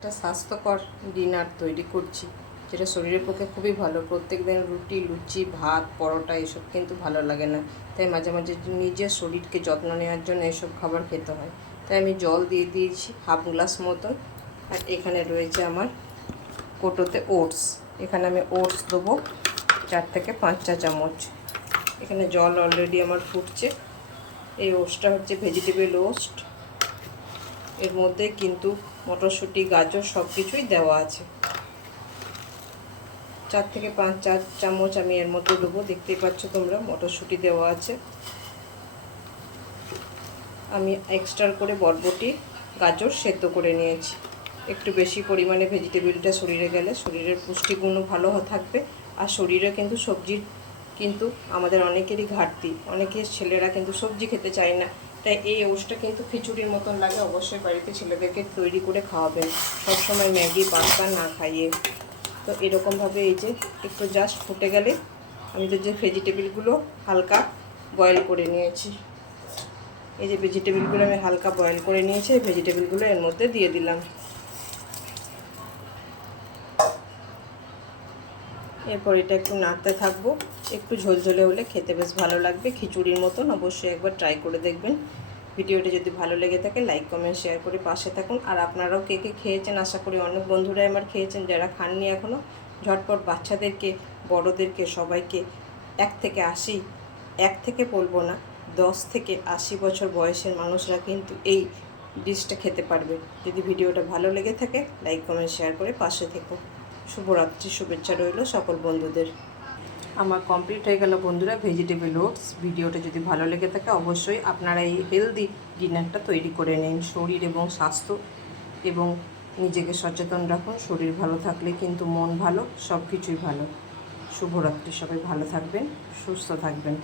একটা স্বাস্থ্যকর ডিনার তৈরি করছি, যেটা শরীরের পক্ষে খুবই ভালো। প্রত্যেকদিন রুটি, লুচি, ভাত, পরোটা এসব কিন্তু ভালো লাগে না। তাই মাঝে মাঝে নিজের শরীরকে যত্ন নেওয়ার জন্য এসব খাবার খেতে হয়। তাই আমি জল দিয়ে দিয়েছি হাফ গ্লাস মতন। আর এখানে রয়েছে আমার কোটোতে ওটস। এখানে আমি ওটস দেবো 4 থেকে 5 চা চামচ। এখানে জল অলরেডি আমার ফুটছে। এই ওটসটা হচ্ছে ভেজিটেবল ওটস। এর মধ্যে কিন্তু মটরশুঁটি, গাজর সব কিছুই দেওয়া আছে। 4 থেকে 5 চা চামচ আমি এর মধ্যে দেবো। দেখতেই পাচ্ছ তোমরা, মটরশুঁটি দেওয়া আছে। আমি এক্সট্রা করে বরবটি, গাজর সেদ্ধ করে নিয়েছি। একটু বেশি পরিমাণে ভেজিটেবলটা শরীরে গেলে শরীরের পুষ্টিগুণও ভালো থাকবে। আর শরীরে কিন্তু সবজির কিন্তু আমাদের অনেকেরই ঘাটতি। অনেকের ছেলেরা কিন্তু সবজি খেতে চায় না। তাই এই ওটসটা কিন্তু খিচুড়ির মতন লাগে। অবশ্যই বাড়িতে ছেলেদেরকে তৈরি করে খাওয়াবেন, সবসময় ম্যাগি পাস্তা না খাইয়ে। তো এরকমভাবে এই যে একটু জাস্ট ফুটে গেলে আমি তো যে ভেজিটেবলগুলো হালকা বয়েল করে নিয়েছি, এই যে ভেজিটেবলগুলো আমি হালকা বয়েল করে নিয়েছি, এই ভেজিটেবলগুলো এর মধ্যে দিয়ে দিলাম। এরপর এটা একটু নাড়তে থাকবো। একটু ঝোলঝোলে হলে খেতে বেশ ভালো লাগবে, খিচুড়ির মতন। অবশ্যই একবার ট্রাই করে দেখবেন। ভিডিওটি যদি ভালো লেগে থাকে লাইক কমেন্ট শেয়ার করে পাশে থাকুন। আর আপনারাও কে কে খেয়েছেন, আশা করি অনেক বন্ধুরাই আমার খেয়েছেন। যারা খাননি এখনও, ঝটপট বাচ্চাদেরকে, বড়োদেরকে, সবাইকে 1 থেকে বলবো না, 10 থেকে 80 বছর বয়সের মানুষরা কিন্তু এই ডিশটা খেতে পারবে। যদি ভিডিওটা ভালো লেগে থাকে লাইক কমেন্ট শেয়ার করে পাশে থেকো। শুভরাত্রি, শুভেচ্ছা রইল সকল বন্ধুদের। আমার কমপ্লিট হয়ে গেল বন্ধুরা ভেজিটেবল ওটস। ভিডিওটা যদি ভালো লেগে থাকে অবশ্যই আপনারা এই হেলদি ডিনারটা তৈরি করে নিন। শরীর এবং স্বাস্থ্য এবং নিজেকে সচেতন রাখুন। শরীর ভালো থাকলে কিন্তু মন ভালো, সব কিছুই ভালো। শুভরাত্রি, সবাই ভালো থাকবেন, সুস্থ থাকবেন।